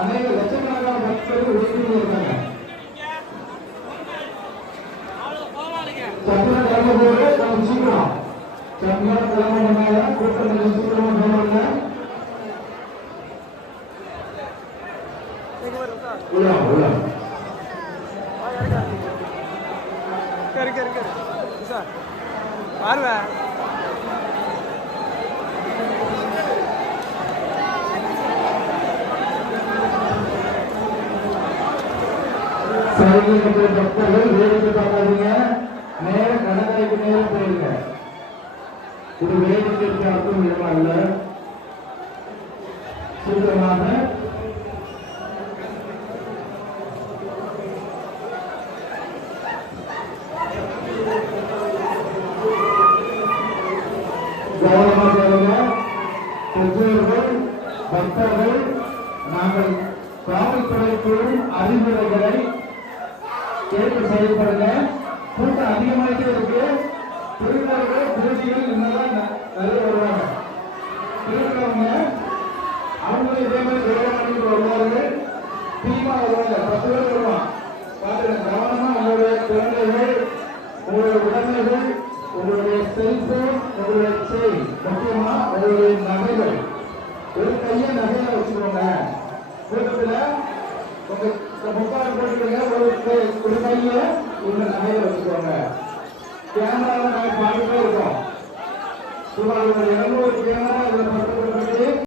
அநேக லட்சக்கணக்கான பக்தர்கள் உதவி இருக்காங்க. சத்திரம் கிளம்பும்போது நம்ம சீக்கிரம் சத்திரம் கிளம்புனால கூட்டம் சீக்கிரமா கிளம்புங்க. பக்தர்கள் வேடிக்கை பார்க்காதீங்க, நேர கடற்கரைக்கு நேரம் போயிருங்க. இது வேடிக்கைக்கு அர்த்தம் இடமா இல்ல. சீக்கிரமாக கவனமாக இருங்க. பெற்றோர்கள் பக்தர்கள் நாங்கள் காவல்துறைக்குள் அறிவுரைகளை கேட்டு செயல்படுங்க. கூட்டம் அதிகமாகிட்டே இருக்கு. திருவிழாக்கள் திருச்சிகள் இன்னும் நிறைய வருவாங்க. திருவிழாங்க அவங்களும் இதே மாதிரி விரைவாக வருவார்கள். தீமா வருவாங்க. 10 பேர் வருவான். பாருங்க, கவனமா உங்களுடைய குழந்தைகள், உங்களுடைய உடமைகள், உங்களுடைய செல்போன், உங்களுடைய செயின், முக்கியமா உங்களுடைய நகைகள், ஒரு கையை நகையா வச்சுக்கோங்க. கூட்டத்துல முக்கால் போட்டுக்கோங்க. ஒரு கையில இந்த நகையை வச்சுக்கோங்க. கேமராவை நாங்கள் பார்த்துட்டே இருக்கோம். சுமார் 200 கேமரா இதுல